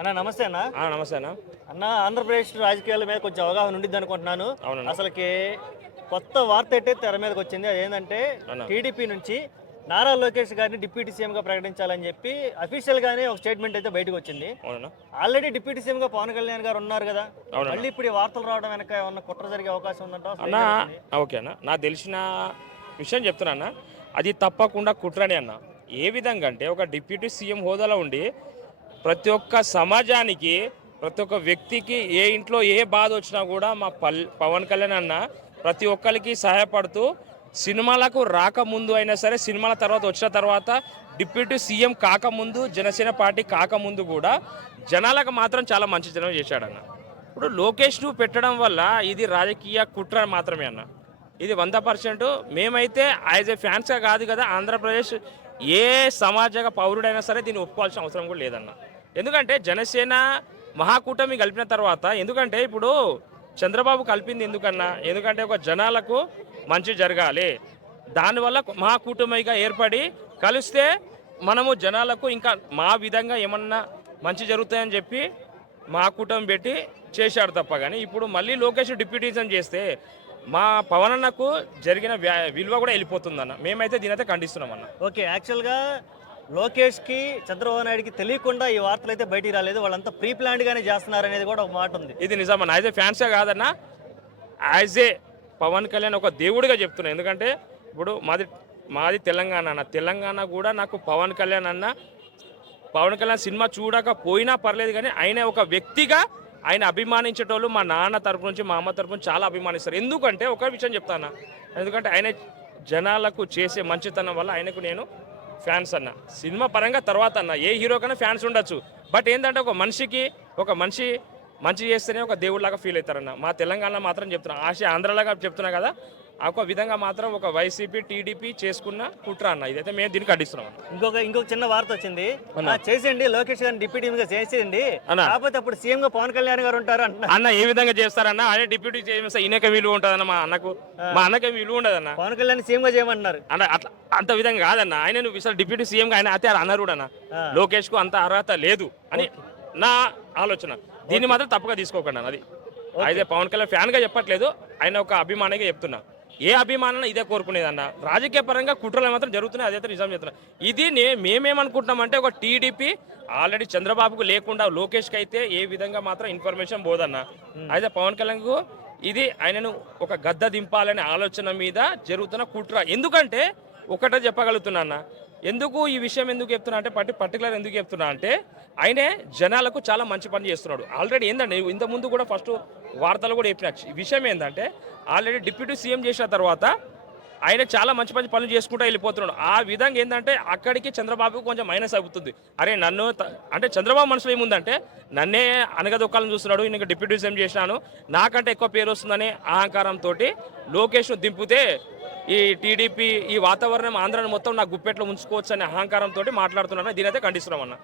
అన్న నమస్తే అన్న. నమస్తే అన్న. అన్న ఆంధ్రప్రదేశ్ రాజకీయాల మీద కొంచెం అవగాహన ఉండిద్ది అనుకుంటున్నాను. అవునన్నా. అసలుకి కొత్త వార్త అయితే తెర మీదకి వచ్చింది. అదేంటంటే అన్న. టీడీపీ నుంచి నారా లోకేష్ గారిని డిప్యూటీ సీఎం గా ప్రకటించాలని చెప్పి అఫీషియల్ గానే ఒక స్టేట్మెంట్ అయితే బయటకు వచ్చింది. అవునా? ఆల్రెడీ డిప్యూటీ సీఎం గా పవన్ కళ్యాణ్ గారు ఉన్నారు కదా, అవునన్నా. మళ్ళీ ఇప్పుడు ఈ వార్తలు రావడం వెనక ఏమన్నా కుట్ర జరిగే అవకాశం ఉందంట? అన్న ఓకే అన్న, నాకు తెలిసిన విషయం చెప్తున్నా అన్న, అది తప్పకుండా కుట్రనే అన్న. ఏ విధంగా అంటే ఒక డిప్యూటీ సీఎం హోదాలో ఉండి ప్రతి ఒక్క సమాజానికి, ప్రతి ఒక్క వ్యక్తికి ఏ ఇంట్లో ఏ బాధ వచ్చినా కూడా మా పవన్ కళ్యాణ్ అన్న ప్రతి ఒక్కరికి సహాయపడుతూ సినిమాలకు రాకముందు అయినా సరే, సినిమాల తర్వాత వచ్చిన తర్వాత, డిప్యూటీ సీఎం కాకముందు, జనసేన పార్టీ కాకముందు కూడా జనాలకు మాత్రం చాలా మంచి జనం చేశాడన్న. ఇప్పుడు లోకేష్ను పెట్టడం వల్ల ఇది రాజకీయ కుట్ర మాత్రమే అన్న. ఇది 100%. మేమైతే యాజ్ ఏ ఫ్యాన్స్గా కాదు కదా, ఆంధ్రప్రదేశ్ ఏ సమాజ పౌరుడైనా సరే దీన్ని ఒప్పుకోవాల్సిన అవసరం కూడా లేదన్న. ఎందుకంటే జనసేన మహాకూటమి కలిపిన తర్వాత, ఎందుకంటే ఇప్పుడు చంద్రబాబు కలిపింది ఎందుకన్నా, ఎందుకంటే ఒక జనాలకు మంచి జరగాలి, దానివల్ల మహాకూటమిగా ఏర్పడి కలిస్తే మనము జనాలకు ఇంకా మా విధంగా ఏమన్నా మంచి జరుగుతాయని చెప్పి మహాకూటమి పెట్టి చేశాడు తప్ప. కానీ ఇప్పుడు మళ్ళీ లోకేష్ డిప్యూటీజం చేస్తే మా పవన్ అన్నకు జరిగిన విలువ కూడా వెళ్ళిపోతుందన్న. మేమైతే దీనైతే ఖండిస్తున్నాం అన్న. ఓకే, యాక్చువల్గా లోకేష్కి చంద్రబాబు నాయుడుకి తెలియకుండా ఈ వార్తలు అయితే బయటికి రాలేదు, వాళ్ళంతా ప్రీ ప్లాన్డ్ గానే చేస్తున్నారు అనేది కూడా ఒక మాట ఉంది. ఇది నిజమన్న. యాజ్ ఏ ఫ్యాన్సే కాదన్న, యాజ్ ఏ పవన్ కళ్యాణ్ ఒక దేవుడిగా చెప్తున్నా. ఎందుకంటే ఇప్పుడు మాది తెలంగాణ అన్న. తెలంగాణ కూడా నాకు పవన్ కళ్యాణ్ సినిమా చూడకపోయినా పర్లేదు, కానీ ఆయన ఒక వ్యక్తిగా ఆయన అభిమానించేటోళ్ళు మా నాన్న తరపు నుంచి, మా అమ్మ తరపు నుంచి చాలా అభిమానిస్తారు. ఎందుకంటే ఒక విషయం చెప్తాను, ఎందుకంటే ఆయన జనాలకు చేసే మంచితనం వల్ల ఆయనకు నేను ఫ్యాన్స్ అన్న. సినిమా పరంగా తర్వాత అన్న, ఏ హీరోకైనా ఫ్యాన్స్ ఉండొచ్చు, బట్ ఏంటంటే ఒక మనిషి మంచి చేస్తేనే ఒక దేవుడిలాగా ఫీల్ అవుతారన్న. మా తెలంగాణ మాత్రం చెప్తున్నా, ఆంధ్రలాగా చెప్తున్నా కదా, ఒక విధంగా మాత్రం ఒక వైసీపీ టీడీపీ చేసుకున్న కుట్ర అన్న. ఇదైతే మేము దీనికి ఖండిస్తున్నాం. ఇంకొక చిన్న వార్త వచ్చింది, చేసేయండి లోకేష్ గారిని డిప్యూటీ చేసేయండి, కాకపోతే అప్పుడు సీఎం గా పవన్ కళ్యాణ్ గారు ఉంటారు అన్న. ఏ విధంగా చేస్తారన్న? ఆయన డిప్యూటీ చేస్తే ఈయనకే విలువ ఉంటుందన్న. మా అన్నకే విలువ ఉండదన్న. పవన్ కళ్యాణ్ సీఎం గా చేయమంటున్నారు అన్న. అట్లా అంత విధంగా కాదన్న. ఆయన నువ్వు డిప్యూటీ సీఎం గా ఆయన అయితే అన్నారు అన్న. లోకేష్ కు అంత అర్హత లేదు అని నా ఆలోచన. దీన్ని మాత్రం తప్పుగా తీసుకోకండి అన్న. అది అయితే పవన్ కళ్యాణ్ ఫ్యాన్ గా చెప్పట్లేదు, ఆయన ఒక అభిమానిగా చెప్తున్నా. ఏ అభిమానం ఇదే కోరుకునేదన్న. రాజకీయ పరంగా కుట్రలు మాత్రం జరుగుతున్నాయి, అదైతే నిజం చెప్తున్నా. ఇది మేమేమనుకుంటున్నామంటే ఒక టీడీపీ ఆల్రెడీ చంద్రబాబుకు లేకుండా లోకేష్కి అయితే ఏ విధంగా మాత్రం ఇన్ఫర్మేషన్ పోదన్న. అయితే పవన్ కళ్యాణ్కు ఇది ఆయనను ఒక గద్ద దింపాలనే ఆలోచన మీద జరుగుతున్న కుట్ర. ఎందుకంటే ఒకటే చెప్పగలుగుతున్నా అన్న, ఎందుకు ఈ విషయం ఎందుకు చెప్తున్నా అంటే, పర్టికులర్ ఎందుకు చెప్తున్నా అంటే, ఆయనే జనాలకు చాలా మంచి పని చేస్తున్నాడు. ఆల్రెడీ ఏంటంటే ఇంతకుముందు కూడా ఫస్ట్ వార్తలు కూడా చెప్పిన విషయం ఏంటంటే, ఆల్రెడీ డిప్యూటీ సీఎం చేసిన తర్వాత ఆయన చాలా మంచి పనులు చేసుకుంటూ వెళ్ళిపోతున్నాడు. ఆ విధంగా ఏంటంటే అక్కడికి చంద్రబాబుకు కొంచెం మైనస్ అవుతుంది. అరే నన్ను అంటే చంద్రబాబు మనసులో ఏముందంటే, నన్నే అనగదొక్కాలని చూస్తున్నాడు, ఇంకా డిప్యూటీ సీఎం చేసినాను, నాకంటే ఎక్కువ పేరు వస్తుందనే అహంకారంతో లోకేష్ను దింపితే ఈ టీడీపీ ఈ వాతావరణం ఆంధ్రాని మొత్తం నా గుప్పెట్లో ఉంచుకోవచ్చు అనే అహంకారంతో మాట్లాడుతున్నాను. దీనైతే ఖండిస్తున్నాం అన్న.